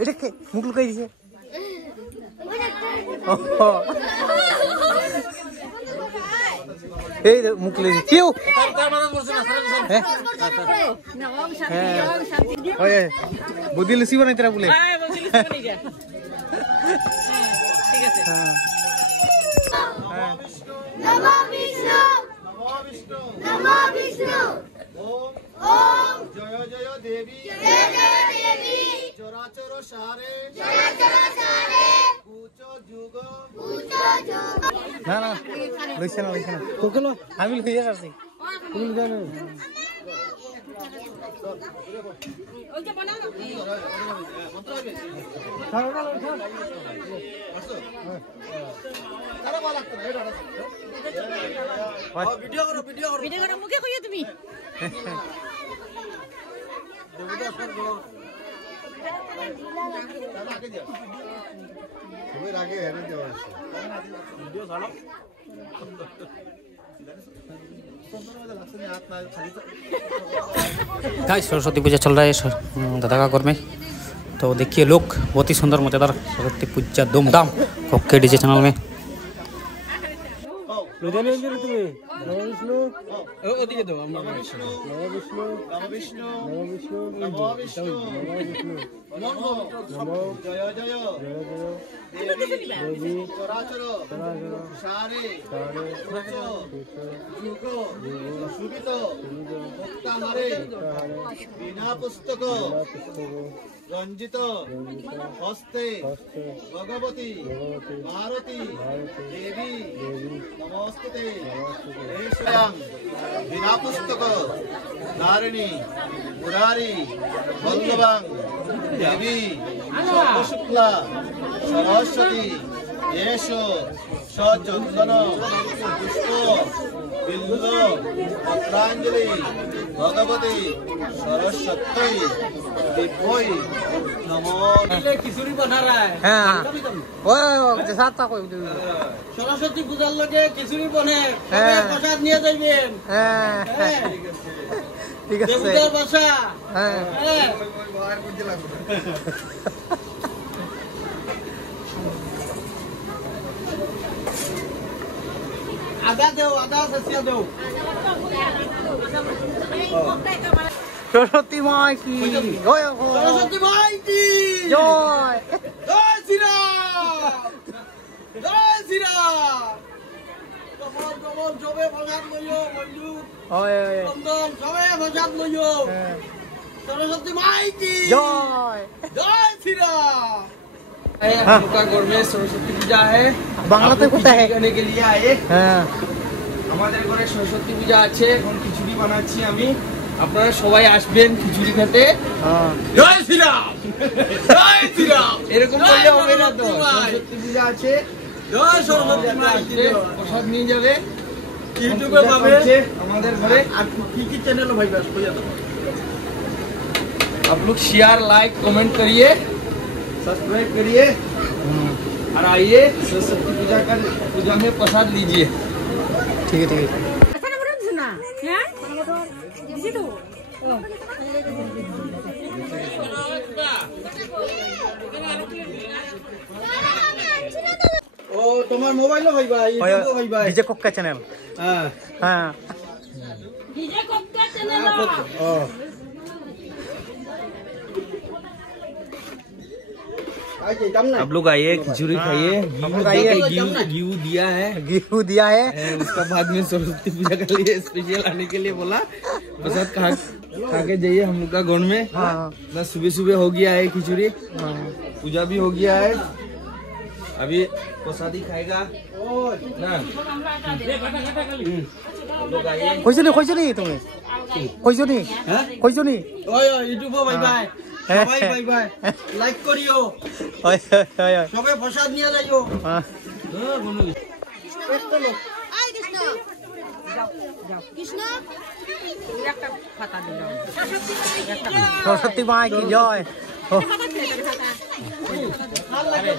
এটা কে মুখ লুকাই দিছে এই মুখ লুকাই কেউ বুদ্ধি লুচিব নাই তারা বলে ঠিক আছে নমো বিষ্ণু নমো বিষ্ণু নমো বিষ্ণু ওম জয় জয় দেবী জয় জয় দেবী চরাচর সারে কুচ যুগ না না লইছে না কোকলো আমি লইয়া আসছি তুমি জানো ওকে বানাও না তারা ভালো লাগতো এটা ভিডিও করো মুখে কইয়া তুমি गाइस सरस्वती पूजा चल रहा है दादा का घर में तो देखिए लोग बहुत ही सुंदर मजेदार सरस्वती पूजा धूमधाम ओके डीजे चैनल में पुस्तक रंजित हस्ते भगवती भारती देवी नमस्ते बिना पुस्तक धारिणी मुरारी वल्लभां देवी शुक्ला सरस्वती येषु सचंदन पुष्प बिल्व पत्रांजलि भगवती सरस्वती दिव्य नमो खिचड़ी बना रहा है सरस्वती पूजार लगे खिचड़ी बने प्रसाद निये जाइबेन ठीक है देवदार भाषा आधा दो आधा सस्या दो सरस्वती माँ की सरस्वती माई की जय जय श्री राम जय श्री राम कमल कमल सबे प्रसाद लइयो मंजू चंदन सबे प्रसाद लइयो सरस्वती माई की जय जय श्री राम उनका घर में सरस्वती पूजा है বাংলাতে কোথায় करने के लिए आए আমাদের ঘরে সরস্বতী পূজা আছে এখন খিচুড়ি বানাচ্ছি আমি আপনারা সবাই আসবেন খিচুড়ি খেতে জয় শ্রীরাম জয় শ্রীরাম এরকম বললে হবে না তো সরস্বতী পূজা আছে জয় সরস্বতী মা প্রসাদ নিয়ে যাবে ইউটিউবে পাবে আমাদের ঘরে আর কি চ্যানেল ভাই বাস কইয়া দাও आप लोग शेयर लाइक कमेंट करिए सब्सक्राइब करिए और आइए सरस्वती पूजा में प्रसाद लीजिए ठीक है ओ तुम्हार मोबाइल हो भाई यूट्यूब भाई भाई डीजे कोक्का चैनल हां हां डीजे कोक्का चैनल ओ आप लोग आइए खिचड़ी खाइए घी दिया है उसका बाद में सरस्वती पूजा के लिए स्पेशल आने के लिए बोला प्रसाद खा के जाइए हम लोग का घर में बस सुबह सुबह हो गया है खिचड़ी पूजा भी हो गया है अभी प्रसादी खाएगा ना खोजनी तुम्हें खोजनी यूट्यूब बाय बाय সবাই বাই বাই লাইক করিও সবাই প্রসাদ নিয়ে যাইও কৃষ্ণ सरस्वती माँ की जय Ebaরে